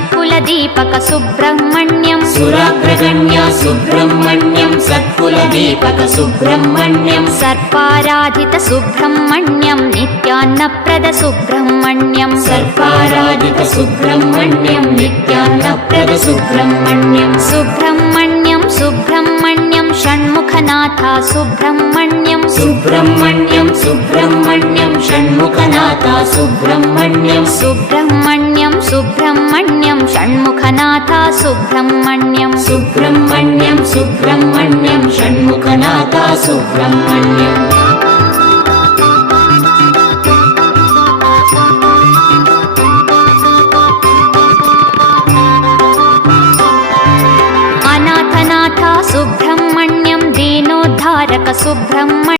सत्कुलदीपक Subrahmanyam सुराग्रगण्य Subrahmanyam सत्कुलदीपक Subrahmanyam सर्पाराधित Subrahmanyam नित्यान्नप्रद Subrahmanyam सर्पाराधित Subrahmanyam नित्यान्नप्रद Subrahmanyam Subrahmanyam Subrahmanyam Shanmukhanath Subrahmanyam Subrahmanyam Subrahmanyam Shanmukhanath Subrahmanyam Subrahmanyam Subrahmanyam Shanmukhanath Subrahmanyam Subrahmanyam Subrahmanyam Shanmukhanath Subrahmanyam अनाथनाथ Subrahmanyam दीनोद्धारक Subrahmanyam